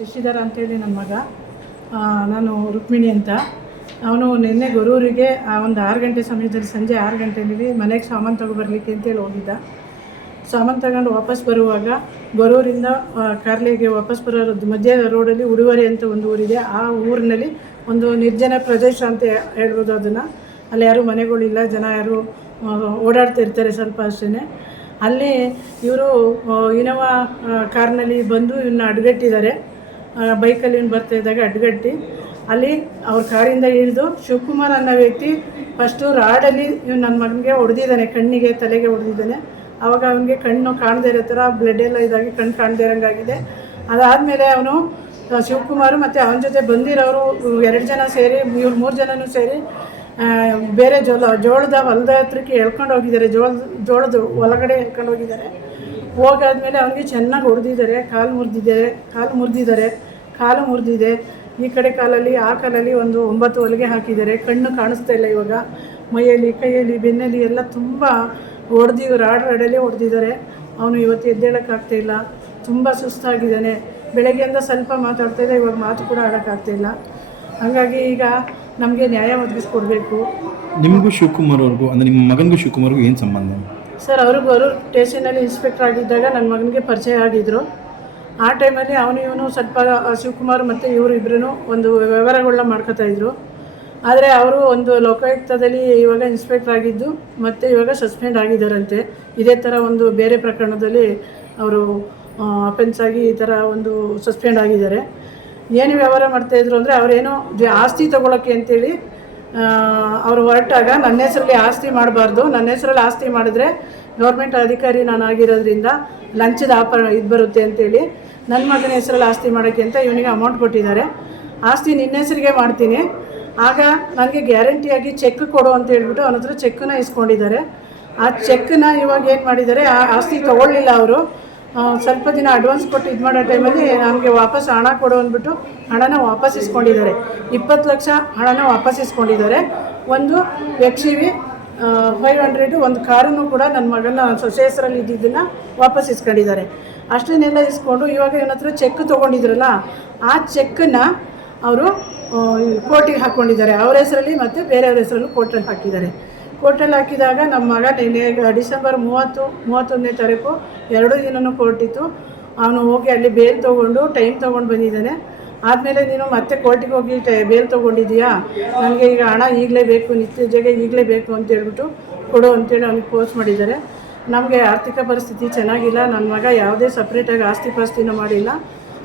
ಶಶಿಧರ ಅಂತೇಳಿ ನನ್ನ ಮಗ. ನಾನು ರುಕ್ಮಿಣಿ ಅಂತ. ಅವನು ನಿನ್ನೆ ಗೊರೂರಿಗೆ ಒಂದು 6 ಗಂಟೆ ಸಮಯದಲ್ಲಿ, ಸಂಜೆ 6 ಗಂಟೆಯಲ್ಲಿ ಮನೆಗೆ ಸಾಮಾನು ತಗೊಬರ್ಲಿಕ್ಕೆ ಅಂತೇಳಿ ಹೋಗಿದ್ದ. ಸಾಮಾನು ತಗೊಂಡು ವಾಪಸ್ ಬರುವಾಗ ಗೊರೂರಿಂದ ಕಾರ್ಲಿಗೆ ವಾಪಸ್ ಬರೋದು ಮಧ್ಯ ರೋಡಲ್ಲಿ ಉಡುವರೆ ಅಂತ ಒಂದು ಊರಿದೆ. ಆ ಊರಿನಲ್ಲಿ ಒಂದು ನಿರ್ಜನ ಪ್ರದೇಶ ಅಂತ ಹೇಳ್ಬೋದು ಅದನ್ನು. ಅಲ್ಲಿ ಯಾರೂ ಮನೆಗಳಿಲ್ಲ, ಜನ ಯಾರು ಓಡಾಡ್ತಾ ಇರ್ತಾರೆ ಸ್ವಲ್ಪ ಅಷ್ಟೇ. ಅಲ್ಲಿ ಇವರು ಇನೋವಾ ಕಾರ್ನಲ್ಲಿ ಬಂದು ಇವನ್ನ ಅಡ್ಗಟ್ಟಿದ್ದಾರೆ. ಬೈಕಲ್ಲಿ ಇವ್ನು ಬರ್ತಾಯಿದ್ದಾಗ ಅಡ್ಗಟ್ಟಿ ಅಲ್ಲಿ ಅವ್ರ ಕಾರಿಂದ ಇಳಿದು ಶಿವಕುಮಾರ್ ಅನ್ನೋ ವ್ಯಕ್ತಿ ಫಸ್ಟು ರಾಡಲ್ಲಿ ಇವ್ನು ನನ್ನ ಮಗನಿಗೆ ಹೊಡೆದಿದ್ದಾನೆ, ಕಣ್ಣಿಗೆ ತಲೆಗೆ ಹೊಡೆದಿದ್ದಾನೆ. ಆವಾಗ ಅವನಿಗೆ ಕಣ್ಣು ಕಾಣದೇ ಇರೋ ಥರ ಬ್ಲಡ್ ಎಲ್ಲ ಇದಾಗಿ ಕಣ್ಣು ಕಾಣದೇ ಇರೋಂಗಾಗಿದೆ. ಅದಾದಮೇಲೆ ಅವನು ಶಿವಕುಮಾರು ಮತ್ತು ಅವನ ಜೊತೆ ಬಂದಿರೋರು 2 ಜನ ಸೇರಿ, ಇವ್ರು 3 ಜನನೂ ಸೇರಿ ಬೇರೆ ಜೋಳದ ಹೊಲದ ಹತ್ರಕ್ಕೆ ಎಳ್ಕೊಂಡು ಹೋಗಿದ್ದಾರೆ. ಜೋಳದ ಒಳಗಡೆ ಎಳ್ಕೊಂಡು ಹೋಗಿದ್ದಾರೆ. ಹೋಗಾದ್ಮೇಲೆ ಅವನಿಗೆ ಚೆನ್ನಾಗಿ ಹೊಡೆದಿದ್ದಾರೆ. ಕಾಲು ಮುರಿದಿದೆ. ಈ ಕಡೆ ಕಾಲಲ್ಲಿ, ಆ ಕಾಲಲ್ಲಿ ಒಂದು 9 ಹೊಲಿಗೆ ಹಾಕಿದ್ದಾರೆ. ಕಣ್ಣು ಕಾಣಿಸ್ತಾ ಇಲ್ಲ ಇವಾಗ. ಮೈಯಲ್ಲಿ, ಕೈಯಲ್ಲಿ, ಬೆನ್ನಲ್ಲಿ ಎಲ್ಲ ತುಂಬ ರಾಡಲ್ಲಿ ಹೊಡೆದಿದ್ದಾರೆ. ಅವನು ಇವತ್ತು ಎದ್ದೇಳೋಕ್ಕಾಗ್ತಾಯಿಲ್ಲ, ತುಂಬ ಸುಸ್ತಾಗಿದ್ದಾನೆ. ಬೆಳಗ್ಗೆಯಿಂದ ಸ್ವಲ್ಪ ಮಾತಾಡ್ತಾಯಿದ್ದೆ, ಇವಾಗ ಮಾತು ಕೂಡ ಆಡೋಕ್ಕಾಗ್ತಾಯಿಲ್ಲ. ಹಾಗಾಗಿ ಈಗ ನಮಗೆ ನ್ಯಾಯ ಒದಗಿಸ್ಕೊಡ್ಬೇಕು. ನಿಮಗೂ ಶಿವಕುಮಾರ್ ಅವ್ರಿಗೂ, ಅಂದರೆ ನಿಮ್ಮ ಮಗನಿಗೂ ಶಿವಕುಮಾರ್ಗೂ ಏನು ಸಂಬಂಧ? ಸರ್, ಅವರು ಸ್ಟೇಷನಲ್ಲಿ ಇನ್ಸ್ಪೆಕ್ಟರ್ ಆಗಿದ್ದಾಗ ನನ್ನ ಮಗನಿಗೆ ಪರಿಚಯ ಆಗಿದ್ದರು. ಆ ಟೈಮಲ್ಲಿ ಇವನು ಸ್ವಲ್ಪ ಶಿವಕುಮಾರ್ ಮತ್ತು ಇವರು ಇಬ್ಬರೂ ಒಂದು ವ್ಯವಹಾರಗಳನ್ನ ಮಾಡ್ಕೋತಾಯಿದ್ರು. ಆದರೆ ಅವರು ಒಂದು ಲೋಕಾಯುಕ್ತದಲ್ಲಿ ಇವಾಗ ಇನ್ಸ್ಪೆಕ್ಟರ್ ಆಗಿದ್ದು ಮತ್ತು ಇವಾಗ ಸಸ್ಪೆಂಡ್ ಆಗಿದ್ದಾರಂತೆ. ಇದೇ ಥರ ಒಂದು ಬೇರೆ ಪ್ರಕರಣದಲ್ಲಿ ಅವರು ಅಫೆನ್ಸ್ ಆಗಿ ಈ ಥರ ಒಂದು ಸಸ್ಪೆಂಡ್ ಆಗಿದ್ದಾರೆ. ಏನು ವ್ಯವಹಾರ ಮಾಡ್ತಾಯಿದ್ರು ಅಂದರೆ, ಅವರೇನೋ ಆಸ್ತಿ ತೊಗೊಳಕ್ಕೆ ಅಂತೇಳಿ ಅವರು ಹೊರಟಾಗ ನನ್ನ ಹೆಸರಲ್ಲಿ ಆಸ್ತಿ ಮಾಡಬಾರ್ದು, ನನ್ನ ಹೆಸರಲ್ಲಿ ಆಸ್ತಿ ಮಾಡಿದ್ರೆ ಗೌರ್ಮೆಂಟ್ ಅಧಿಕಾರಿ ನಾನು ಆಗಿರೋದ್ರಿಂದ ಲಂಚದ ಇದು ಬರುತ್ತೆ ಅಂತೇಳಿ ನನ್ನ ಮಗನ ಹೆಸರಲ್ಲಿ ಆಸ್ತಿ ಮಾಡೋಕ್ಕೆ ಅಂತ ಇವನಿಗೆ ಅಮೌಂಟ್ ಕೊಟ್ಟಿದ್ದಾರೆ. ಆಸ್ತಿ ನಿನ್ನ ಹೆಸರಿಗೆ ಮಾಡ್ತೀನಿ, ಆಗ ನನಗೆ ಗ್ಯಾರಂಟಿಯಾಗಿ ಚೆಕ್ ಕೊಡು ಅಂತ ಹೇಳ್ಬಿಟ್ಟು ಅವನ ಹತ್ರ ಚೆಕ್ಕನ್ನ ಇಸ್ಕೊಂಡಿದ್ದಾರೆ. ಆ ಚೆಕ್ಕನ್ನ ಇವಾಗ ಏನು ಮಾಡಿದ್ದಾರೆ, ಆ ಆಸ್ತಿ ತೊಗೊಳ್ಳಿಲ್ಲ ಅವರು. ಸ್ವಲ್ಪ ದಿನ ಅಡ್ವಾನ್ಸ್ ಕೊಟ್ಟು ಇದು ಮಾಡೋ ಟೈಮಲ್ಲಿ ನಮಗೆ ವಾಪಸ್ ಹಣ ಕೊಡು ಅಂದ್ಬಿಟ್ಟು ಹಣನ ವಾಪಸ್ ಇಸ್ಕೊಂಡಿದ್ದಾರೆ. 20 ಲಕ್ಷ ಹಣನ ವಾಪಸ್ ಇಸ್ಕೊಂಡಿದ್ದಾರೆ. ಒಂದು XUV 500, ಒಂದು ಕಾರನ್ನು ಕೂಡ ನನ್ನ ಮಗನ ಸೊಸೆ ಹೆಸರಲ್ಲಿ ಇದ್ದಿದ್ದನ್ನು ವಾಪಸ್ ಇಸ್ಕೊಂಡಿದ್ದಾರೆ. ಅಷ್ಟನ್ನೆಲ್ಲ ಇಸ್ಕೊಂಡು ಇವಾಗ ಇವನ ಹತ್ರ ಚೆಕ್ ತೊಗೊಂಡಿದ್ರಲ್ಲ, ಆ ಚೆಕ್ಕನ್ನು ಅವರು ಕೋರ್ಟಿಗೆ ಹಾಕ್ಕೊಂಡಿದ್ದಾರೆ. ಅವ್ರ ಹೆಸರಲ್ಲಿ ಮತ್ತು ಬೇರೆಯವ್ರ ಹೆಸರಲ್ಲೂ ಕೋರ್ಟಲ್ಲಿ ಹಾಕಿದ್ದಾರೆ. ಕೋರ್ಟಲ್ಲಿ ಹಾಕಿದಾಗ ನಮ್ಮ ಮಗ ಡಿಸೆಂಬರ್ 31ನೇ ತಾರೀಕು 2 ದಿನವೂ ಕೋರ್ಟಿತ್ತು. ಅವನು ಹೋಗಿ ಅಲ್ಲಿ ಬೇಲ್ ತೊಗೊಂಡು ಟೈಮ್ ತೊಗೊಂಡು ಬಂದಿದ್ದಾನೆ. ಆದಮೇಲೆ ನೀನು ಮತ್ತೆ ಕೋರ್ಟಿಗೆ ಹೋಗಿ ಬೇಲ್ ತೊಗೊಂಡಿದ್ದೀಯಾ, ನನಗೆ ಈಗ ಹಣ ಈಗಲೇ ಬೇಕು, ನಿತ್ಯಜೆಗೆ ಈಗಲೇ ಬೇಕು ಅಂತ ಹೇಳ್ಬಿಟ್ಟು ಕೊಡು ಅಂತೇಳಿ ಅವ್ನಿಗೆ ಪೋಸ್ಟ್ ಮಾಡಿದ್ದಾರೆ. ನಮಗೆ ಆರ್ಥಿಕ ಪರಿಸ್ಥಿತಿ ಚೆನ್ನಾಗಿಲ್ಲ. ನನ್ನ ಮಗ ಯಾವುದೇ ಸಪ್ರೇಟಾಗಿ ಆಸ್ತಿ ಪಾಸ್ತಿನೂ ಮಾಡಿಲ್ಲ.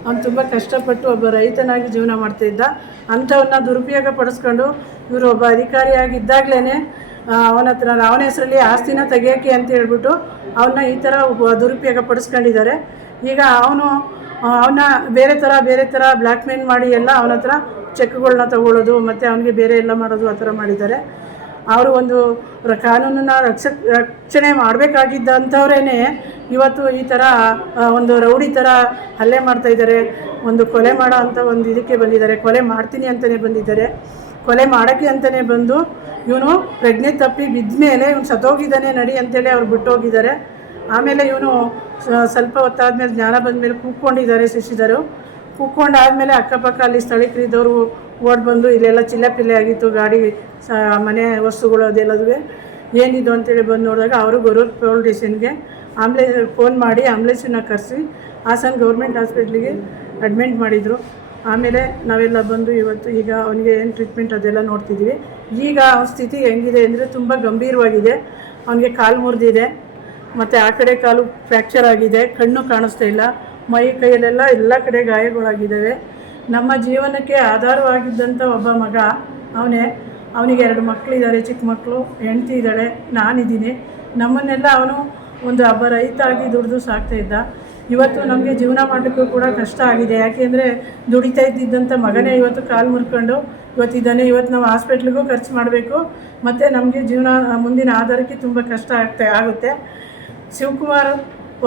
ಅವ್ನು ತುಂಬ ಕಷ್ಟಪಟ್ಟು ಒಬ್ಬ ರೈತನಾಗಿ ಜೀವನ ಮಾಡ್ತಾಯಿದ್ದ. ಅಂಥವನ್ನ ದುರುಪಯೋಗ ಪಡಿಸ್ಕೊಂಡು ಇವರು ಒಬ್ಬ ಅಧಿಕಾರಿಯಾಗಿದ್ದಾಗಲೇ ಅವನ ಹೆಸರಲ್ಲಿ ಆಸ್ತಿನ ತೆಗಿಯೋಕ್ಕೆ ಅಂತ ಹೇಳ್ಬಿಟ್ಟು ಅವನ್ನ ಈ ಥರ ದುರುಪಯೋಗ ಪಡಿಸ್ಕೊಂಡಿದ್ದಾರೆ. ಈಗ ಅವನ್ನ ಬೇರೆ ಥರ ಬ್ಲ್ಯಾಕ್ ಮೇಲ್ ಮಾಡಿ ಎಲ್ಲ ಅವನ ಹತ್ರ ಚೆಕ್ಗಳನ್ನ ತಗೊಳ್ಳೋದು ಮತ್ತು ಅವನಿಗೆ ಬೇರೆ ಎಲ್ಲ ಮಾಡೋದು ಆ ಥರ ಮಾಡಿದ್ದಾರೆ. ಅವರು ಒಂದು ಕಾನೂನನ್ನ ರಕ್ಷಣೆ ಮಾಡಬೇಕಾಗಿದ್ದಂಥವ್ರೇ ಇವತ್ತು ಈ ಥರ ಒಂದು ರೌಡಿ ಥರ ಹಲ್ಲೆ ಮಾಡ್ತಾಯಿದ್ದಾರೆ. ಒಂದು ಕೊಲೆ ಮಾಡೋ ಅಂಥ ಒಂದು ಇದಕ್ಕೆ ಬಂದಿದ್ದಾರೆ. ಕೊಲೆ ಮಾಡ್ತೀನಿ ಅಂತಲೇ ಬಂದಿದ್ದಾರೆ. ಕೊಲೆ ಮಾಡೋಕ್ಕೆ ಅಂತಲೇ ಬಂದು ಇವನು ಪ್ರಜ್ಞೆ ತಪ್ಪಿ ಬಿದ್ದ ಮೇಲೆ ಇವನು ಸತ್ತೋಗಿದ್ದಾನೆ ನಡಿ ಅಂತೇಳಿ ಅವ್ರು ಬಿಟ್ಟೋಗಿದ್ದಾರೆ. ಆಮೇಲೆ ಇವನು ಸ್ವಲ್ಪ ಹೊತ್ತಾದಮೇಲೆ ಜ್ಞಾನ ಬಂದಮೇಲೆ ಕೂತ್ಕೊಂಡಿದ್ದಾರೆ ಶಶಿಧರು. ಕೂತ್ಕೊಂಡಾದಮೇಲೆ ಅಕ್ಕಪಕ್ಕ ಅಲ್ಲಿ ಸ್ಥಳೀಕರಿದ್ದವರು ಓಡಿ ಬಂದು ಇಲ್ಲೆಲ್ಲ ಚಿಲ್ಲೆಪಿಲ್ಲೆ ಆಗಿತ್ತು, ಗಾಡಿ ಮನೆ ವಸ್ತುಗಳು ಅದೆಲ್ಲದೂ ಏನಿದು ಅಂತೇಳಿ ಬಂದು ನೋಡಿದಾಗ ಅವರು ಗೊರೂರು ಪೊಲೀಸ್ ಸ್ಟೇಷನ್ಗೆ ಫೋನ್ ಮಾಡಿ ಆಂಬ್ಯುಲೆನ್ಸನ್ನ ಕರೆಸಿ ಹಾಸನ ಗೌರ್ಮೆಂಟ್ ಹಾಸ್ಪಿಟ್ಲಿಗೆ ಅಡ್ಮಿಟ್ ಮಾಡಿದರು. ಆಮೇಲೆ ನಾವೆಲ್ಲ ಬಂದು ಇವತ್ತು ಈಗ ಅವನಿಗೆ ಏನು ಟ್ರೀಟ್ಮೆಂಟ್ ಅದೆಲ್ಲ ನೋಡ್ತಿದ್ದೀವಿ. ಈಗ ಅವನ ಸ್ಥಿತಿ ಹೆಂಗಿದೆ ಅಂದರೆ ತುಂಬ ಗಂಭೀರವಾಗಿದೆ. ಅವನಿಗೆ ಕಾಲು ಮುರಿದಿದೆ ಮತ್ತು ಆ ಕಡೆ ಕಾಲು ಫ್ರ್ಯಾಕ್ಚರ್ ಆಗಿದೆ. ಕಣ್ಣು ಕಾಣಿಸ್ತಾ ಇಲ್ಲ. ಮೈ ಕೈಯಲ್ಲೆಲ್ಲ ಎಲ್ಲ ಕಡೆ ಗಾಯಗಳಾಗಿದ್ದಾವೆ. ನಮ್ಮ ಜೀವನಕ್ಕೆ ಆಧಾರವಾಗಿದ್ದಂಥ ಒಬ್ಬ ಮಗ ಅವನಿಗೆ 2 ಮಕ್ಕಳಿದ್ದಾರೆ, ಚಿಕ್ಕ ಮಕ್ಕಳು, ಹೆಂಡತಿ ಇದ್ದಾಳೆ, ನಾನಿದ್ದೀನಿ. ನಮ್ಮನ್ನೆಲ್ಲ ಅವನು ಒಂದು ಒಬ್ಬ ರೈತ ಆಗಿ ದುಡಿದು ಸಾಕ್ತಾಯಿದ್ದ. ಇವತ್ತು ನಮಗೆ ಜೀವನ ಮಾಡಲಿಕ್ಕೂ ಕೂಡ ಕಷ್ಟ ಆಗಿದೆ. ಯಾಕೆಂದರೆ ದುಡಿತಾ ಇದ್ದಿದ್ದಂಥ ಮಗನೇ ಇವತ್ತು ಕಾಲು ಮುರ್ಕೊಂಡು ಇವತ್ತಿದ್ದಾನೆ. ಇವತ್ತು ನಾವು ಹಾಸ್ಪಿಟ್ಲಿಗೂ ಖರ್ಚು ಮಾಡಬೇಕು ಮತ್ತು ನಮಗೆ ಜೀವನ ಮುಂದಿನ ಆಧಾರಕ್ಕೆ ತುಂಬ ಕಷ್ಟ ಆಗುತ್ತೆ. ಶಿವಕುಮಾರ್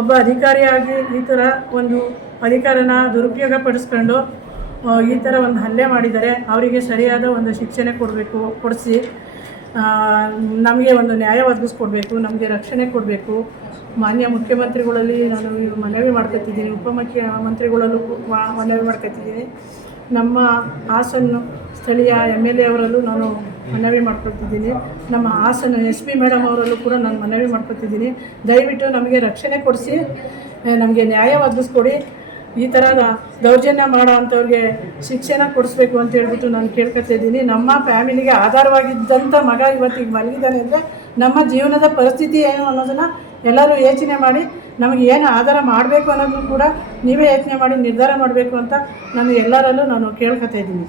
ಒಬ್ಬ ಅಧಿಕಾರಿಯಾಗಿ ಈ ಥರ ಒಂದು ಅಧಿಕಾರನ ದುರುಪಯೋಗ ಪಡಿಸ್ಕೊಂಡು ಈ ಥರ ಒಂದು ಹಲ್ಲೆ ಮಾಡಿದ್ದಾರೆ. ಅವರಿಗೆ ಸರಿಯಾದ ಒಂದು ಶಿಕ್ಷೆ ಕೊಡಿಸಿ ನಮಗೆ ಒಂದು ನ್ಯಾಯ ಒದಗಿಸ್ಕೊಡ್ಬೇಕು, ನಮಗೆ ರಕ್ಷಣೆ ಕೊಡಬೇಕು. ಮಾನ್ಯ ಮುಖ್ಯಮಂತ್ರಿಗಳಲ್ಲಿ ನಾನು ಮನವಿ ಮಾಡ್ಕೊತಿದ್ದೀನಿ, ಉಪಮುಖ್ಯಮಂತ್ರಿಗಳಲ್ಲೂ ಮನವಿ ಮಾಡ್ಕೊತಿದ್ದೀನಿ, ನಮ್ಮ ಹಾಸನ ಸ್ಥಳೀಯ MLA ಅವರಲ್ಲೂ ನಾನು ಮನವಿ ಮಾಡ್ಕೊತಿದ್ದೀನಿ, ನಮ್ಮ ಹಾಸನ SP ಮೇಡಮ್ ಅವರಲ್ಲೂ ಕೂಡ ನಾನು ಮನವಿ ಮಾಡ್ಕೊತಿದ್ದೀನಿ. ದಯವಿಟ್ಟು ನಮಗೆ ರಕ್ಷಣೆ ಕೊಡಿಸಿ, ನಮಗೆ ನ್ಯಾಯ ಒದಗಿಸ್ಕೊಡಿ. ಈ ಥರದ ದೌರ್ಜನ್ಯ ಮಾಡೋ ಅಂಥವ್ರಿಗೆ ಶಿಕ್ಷೆನ ಕೊಡಿಸ್ಬೇಕು ಅಂತ ಹೇಳ್ಬಿಟ್ಟು ನಾನು ಕೇಳ್ಕೊತಾ ಇದ್ದೀನಿ. ನಮ್ಮ ಫ್ಯಾಮಿಲಿಗೆ ಆಧಾರವಾಗಿದ್ದಂಥ ಮಗ ಇವತ್ತಿಗೆ ಮಲಗಿದ್ದಾನೆ ಅಂದರೆ ನಮ್ಮ ಜೀವನದ ಪರಿಸ್ಥಿತಿ ಏನು ಅನ್ನೋದನ್ನು ಎಲ್ಲರೂ ಯೋಚನೆ ಮಾಡಿ ನಮಗೆ ಏನು ಆಧಾರ ಮಾಡಬೇಕು ಅನ್ನೋದನ್ನು ಕೂಡ ನೀವೇ ಯೋಚನೆ ಮಾಡಿ ನಿರ್ಧಾರ ಮಾಡಬೇಕು ಅಂತ ನಾನು ಎಲ್ಲರಲ್ಲೂ ನಾನು ಕೇಳ್ಕೊತಾ ಇದ್ದೀನಿ.